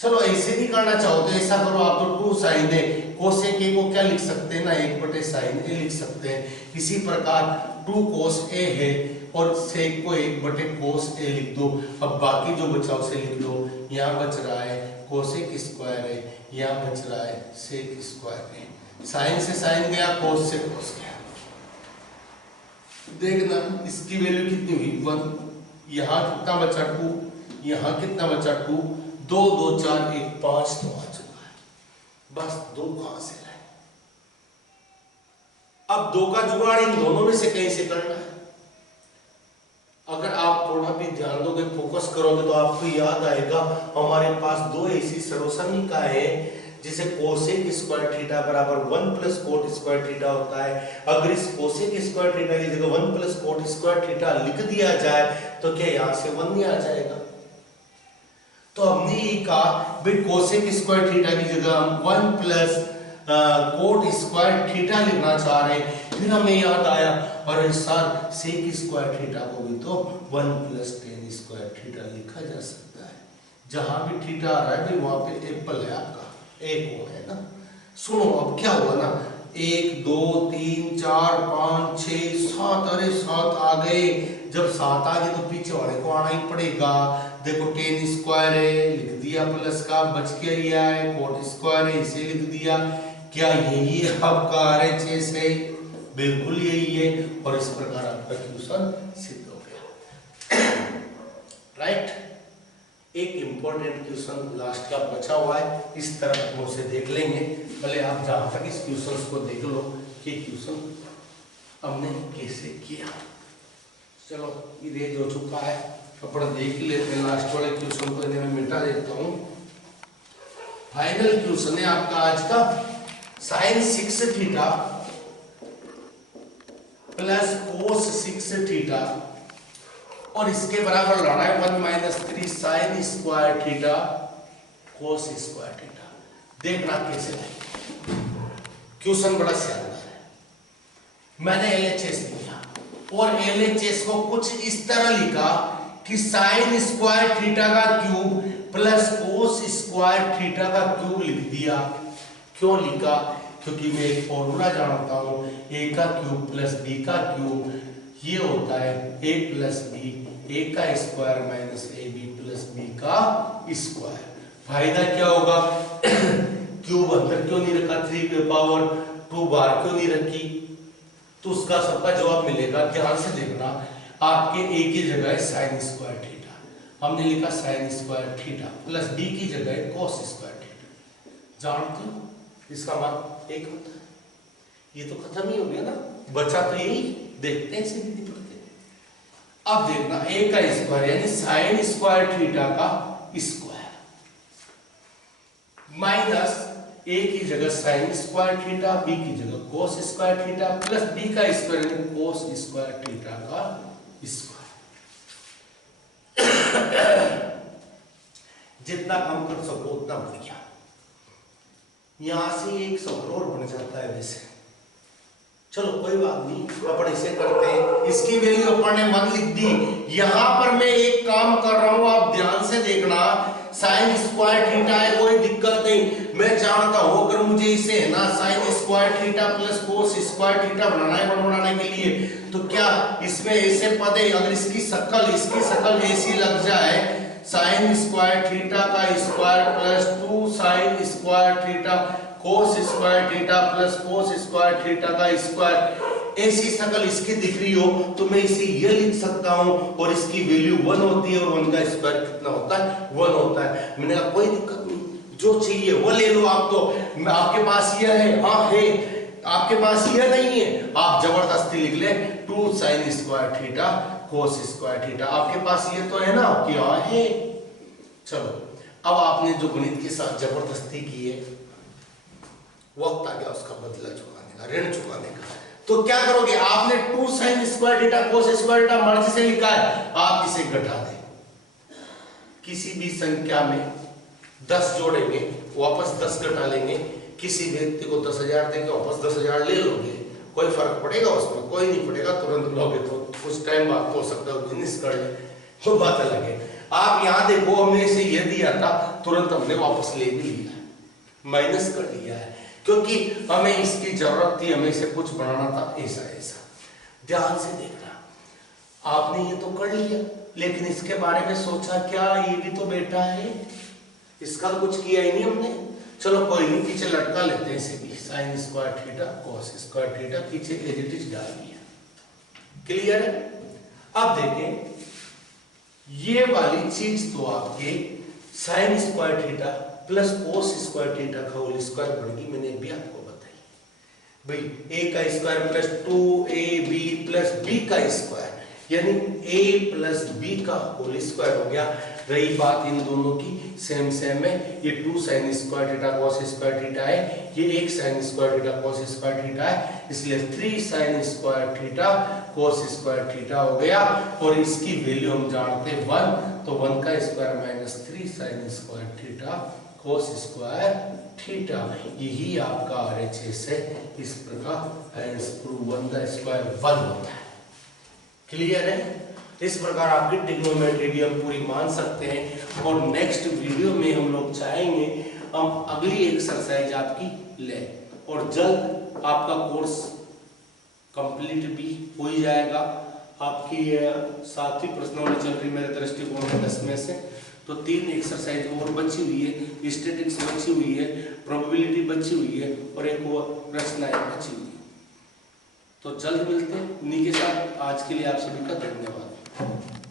चलो ऐसे भी करना चाहो तो ऐसा करो आप, तो 2 साइन है कोसेक ए को क्या लिख सकते हैं ना, 1/sin ए लिख सकते हैं। इसी प्रकार 2 cos ए है और सेक को 1/cos ए लिख दो। अब बाकी जो बचा उसे लिख दो। यहाँ बच रहा है कोसेक स्क्वायर है, यहाँ बच रहा है सेक स्क्वायर है। साइन से साइन गया, कोस से कोस गया। देखना इसकी वैल्यू कितनी हुई, 1। यहाँ कितना बचा 2, यहाँ कितना बचा 2, 2 2 4 1 5 तो आ चुका है। बस 2 कहां से लाए? अब 2 का जुगाड़ इन दोनों में से कहीं से करना है। अगर आप थोड़ा भी ध्यान दोगे, फोकस करोगे तो आपको याद आएगा हमारे पास 2 ऐसी सर्वसमीका है जिसे कोसेक स्क्वायर थीटा बराबर 1 + कोट स्क्वायर थीटा होता है। अगर इस कोसेक स्क्वायर थीटा की जगह 1 + कोट स्क्वायर थीटा लिख दिया जाए तो क्या यहां से 1 नहीं आ जाएगा? तो हमने ये कहा भाई कोसेक स्क्वायर थीटा की जगह हम 1 + कोट स्क्वायर थीटा लिखना चाह रहे हैं, फिर हमें याद आया और सर सेक स्क्वायर थीटा को भी तो 1 + tan स्क्वायर थीटा लिखा जा सकता है। जहां भी थीटा आ रहा है भाई वहां पे एप्पल है आपका, एक वो है ना। सुनो अब क्या हुआ ना, 1 2 3 4 5 6 7, अरे 7 आ गए। जब 7 आ गए तो पीछे वाले को आना ही पड़ेगा। देखो tan स्क्वायर है लिख दिया, प्लस का बच के रिया है, कोट स्क्वायर है इसे लिख दिया। क्या यही है आपका RHS है? बिल्कुल यही है, और इस प्रकार आपका क्वेश्चन सिद्ध हो गया। राइट। एक इंपॉर्टेंट क्वेश्चन लास्ट का बचा हुआ है, इस तरफ हम उसे देख लेंगे। पहले आप जहां तक इस क्वेश्चन को देख लो कि क्वेश्चन हमने कैसे किया। चलो इरेज हो चुका है, अपन देख लेते हैं लास्ट वाले क्वेश्चन को। मैं मिटा देता हूं। फाइनल क्वेश्चन है आपका आज का, sin 6 theta plus cos 6 theta और इसके बराबर लाना है 1 - 3 sin square theta cos square theta. देखना कैसे है, क्वेश्चन बड़ा शानदार है। मैंने LHS लिया और LHS को कुछ इस तरह लिखा कि sin स्क्वायर थीटा का cube plus cos square theta का क्यूब लिख दिया। क्यों लिखा? क्योंकि मैं एक फॉर्मूला जानता हूं, a का क्यूब प्लस b का क्यूब ये होता है a प्लस b, a का square minus ab plus b का स्क्वायर। फायदा क्या होगा? क्यूब अंदर क्यों नहीं रखा, 3 की पावर 2 बाहर क्यों नहीं रखी? तो उसका सबका जवाब मिलेगा। ध्यान से देखना, आपके a की जगह है sin स्क्वायर थीटा, हमने लिखा sin square theta, plus b की जगह है cos स्क्वायर थीटा। जानते हो इसका मान एक होता है। ये तो खत्म ही हो गया ना, बचा तो यही। देखते हैं सीधी पढ़ते। अब देखना a का स्क्वायर यानी sin स्क्वायर थीटा का स्क्वायर माइनस a की जगह sin स्क्वायर थीटा, b की जगह cos square theta, plus b का स्क्वायर यानी cos स्क्वायर थीटा का स्क्वायर। जितना कम कर सको उतना बढ़िया। यहां से एक सवाल और बन जाता है वैसे। चलो कोई बात नहीं, अपन इसे करते हैं। इसकी वैल्यू अपन ने 1 लिख दी। यहां पर मैं एक काम कर रहा हूं, आप ध्यान से देखना। sin स्क्वायर थीटा है, कोई दिक्कत नहीं, मैं जानता हूं। अगर मुझे इसे है ना sin square theta plus cos square theta बनाना है, बनाने के लिए तो क्या इसमें ऐसे पद है, अगर इसकी शक्ल ऐसी लग जाए, sin स्क्वायर थीटा का square plus 2 sin square theta cos square theta plus cos square theta का स्क्वायर, ऐसी शक्ल इसकी दिख रही हो तो मैं इसे ये लिख सकता हूं। और इसकी वैल्यू 1 होती है और 1 का स्क्वायर कितना होता है? 1 होता है। मैंने कहा कोई दिक्कत नहीं, जो चाहिए वो ले लो आप। तो आपके पास ये है, हाँ है, आपके पास ये नहीं है, आप जबरदस्ती लिख ले 2 sin square theta cos square theta. आपके पास ये तो है ना, क्या है। चलो अब आपने जो गणित के साथ जबरदस्ती की है, वक्त आ गया उसका बदला चुकाने का, ऋण चुकाने का। तो क्या करोगे? आपने 2 sin square theta cos square theta merge से लिखा है, आप इसे घटा दें। किसी भी संख्या में 10 जोड़ेंगे, वापस 10 घटा लेंगे। किसी व्यक्ति को 10,000 देंगे, वापस 10,000 ले लोगे। कोई फर्क पड़ेगा उसमें? कोई नहीं पड़ेगा। तुरंत लोगे तो कुछ टाइम बाद हो सकता है बिजनेस कर ले, वो बात अलग है। आप यहाँ देखो, हमने इसे ये दिया था, तुरंत हमने वापस ले भी लिया, माइनस कर लिया है, क्योंकि हमें इसकी जरूरत थी, हमें इसे कुछ बनाना था ऐसा ऐसा। ध्यान से देखना, आपने ये तो कर लिया, लेकिन इसके बारे में सोचा क्या? ये भी तो बेटा है, इसका कुछ किया ही नहीं हमने। चलो कोई नहीं, पीछे लटका लेते हैं इसे भी, sin square theta cos square theta पीछे एज इट इज डाल दिया। क्लियर है? अब देखें, ये वाली चीज तो आपके sin square theta plus cos square theta का होल स्क्वायर बन गई। मैंने भी आपको बताई भाई, a का square plus 2ab plus b का स्क्वायर यानी a प्लस b का होल स्क्वायर हो गया। रही बात इन दोनों की, सेम सेम है। ये 2 sin square theta cos square theta है, ये 1 sin square theta cos square theta है, इसलिए 3 sin square theta cos square theta हो गया। और इसकी वैल्यू हम जानते हैं 1, तो 1 का square minus 3 sin square theta cos square theta, यही आपका RHS है। इस प्रकार एस प्रूव 1 का स्क्वायर 1 होता है। क्लियर है? इस प्रकार आपकी ट्रिग्नोमेट्री की हम पूरी मान सकते हैं। और नेक्स्ट वीडियो में हम लोग चाहेंगे हम अगली एक्सरसाइज आपकी ले, और जल्द आपका कोर्स कंप्लीट भी हो ही जाएगा। आपकी 7वीं प्रश्नावली चल रही मेरे दृष्टिकोण में 10 में से, तो 3 एक्सरसाइज और बची हुई है, स्टैटिक्स बची हुई है, प्रोबेबिलिटी बची हुई है, और एक और प्रश्न बची हुई है। तो जल्द मिलते हैं उन्हीं के साथ। आज के लिए आप सभी का धन्यवाद।